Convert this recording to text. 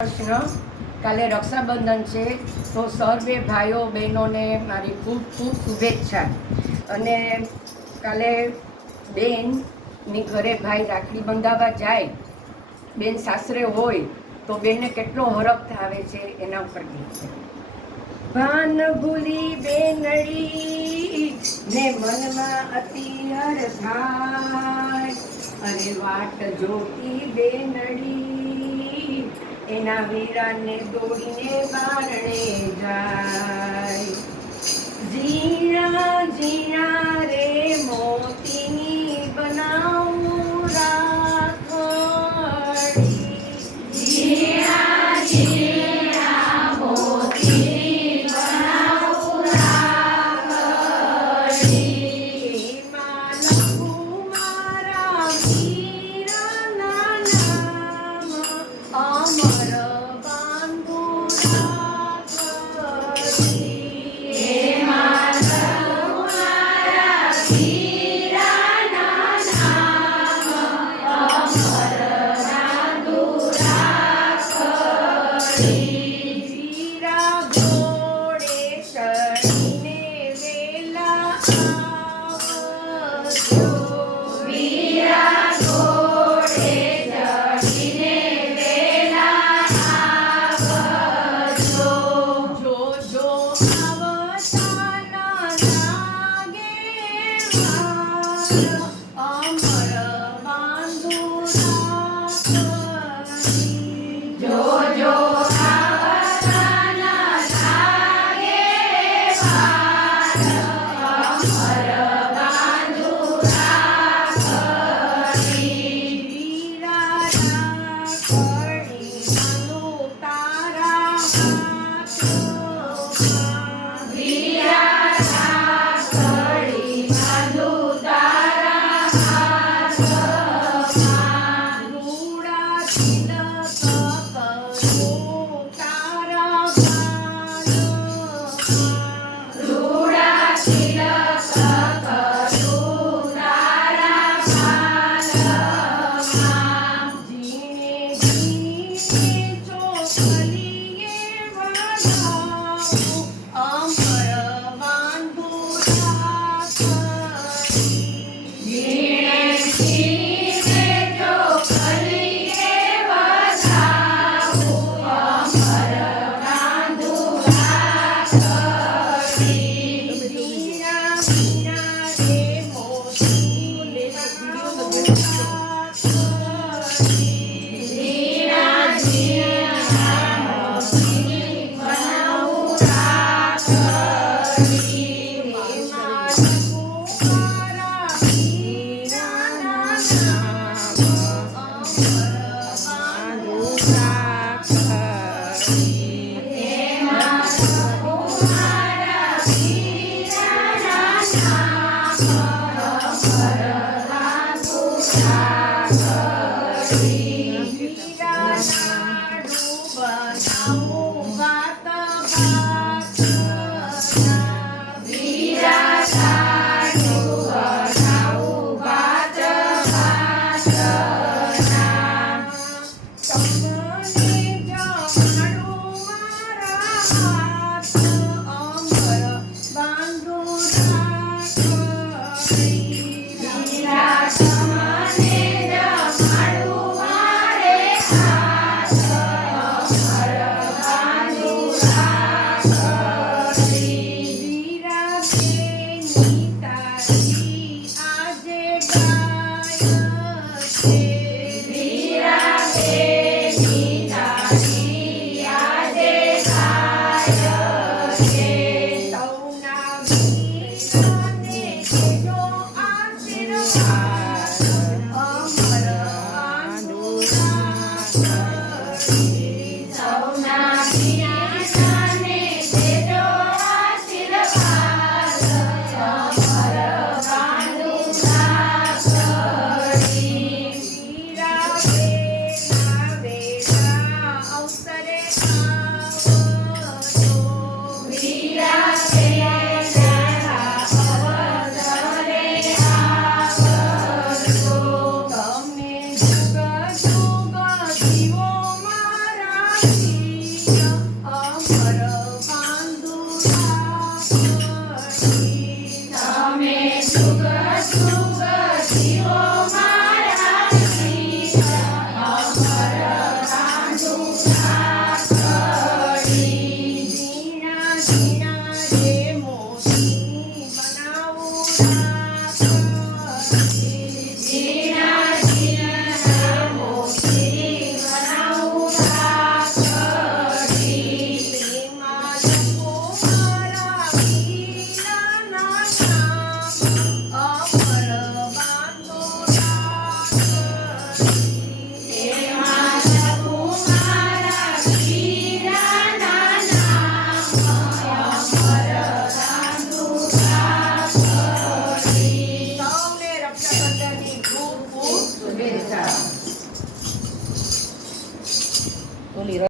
કૃષ્ણ. કાલે રક્ષાબંધન છે તો સર્વે ભાઈઓ બહેનોને મારી ખૂબ ખૂબ શુભેચ્છા. અને કાલે બેનની ઘરે ભાઈ રાખડી બંધાવવા જાય, બેન સાસરે હોય તો બેનને કેટલો હરખ આવે છે એના ઉપર ગીત છે. ભાન ભૂલી બેનડી ને મનમાં અતિ હર થાય, અરે વાટ જોતી બેનડી એના વીરાને દોડીને બારણે જાય. ઝીણા ઝીણા રે મોતીની બનાવું રાખડી, ઝીણા ઝીણા મોતીની બનાવું રાખડી, એમાં લખું મારા વીરાના નામ, અમર બાંધુ રાખડી, એમાં લખું મારા વીરાના નામ, અમર બાંધુ રાખડી. વીરા ઘોડે ચડીને વેલા આવજો, વીરા ઘોડે ચડીને વેલા આવજો, જોજો આવતા ના લાગે વાર, અમર બાંધુ રાખડી, જોજો આવતા ના લાગે વાર, અમર બાંધુ રાખડી. વીરા રાખડી બાંધું તારા હાથમાં, વીરા રાખડી બાંધું તારા હાથમાં, રૂડા તિલક કરું તારા ગાલમાં, રૂડા તિલક કરું તારા ગાલમાં, જીણે જીણે ચોખલીએ વધાવું, અમર બાંધુ રાખડી, જીણે જીણે ચોખલીએ વધાવું, અમર બાંધુ રાખડી. ઝીણા ઝીણા રે મોતીની બનાવું રાખડી, ઝીણા ઝીણા મોતીની બનાવું રાખડી, એમાં લખું મારા વીરાના નામ, અમર બાંધુ રાખડી, એમાં લખું મારા વીરાના નામ, અમર બાંધુ રાખડી. વીરા લાડુ બનાવું ભાત ભાતના, વીરા લાડુ બનાવું ભાત ભાતના, તમને જમાડું મારા હાથ, અમર બાંધુ રાખડી, વીરા તમને જમાડું મારે હાથ, અમર વીર અમર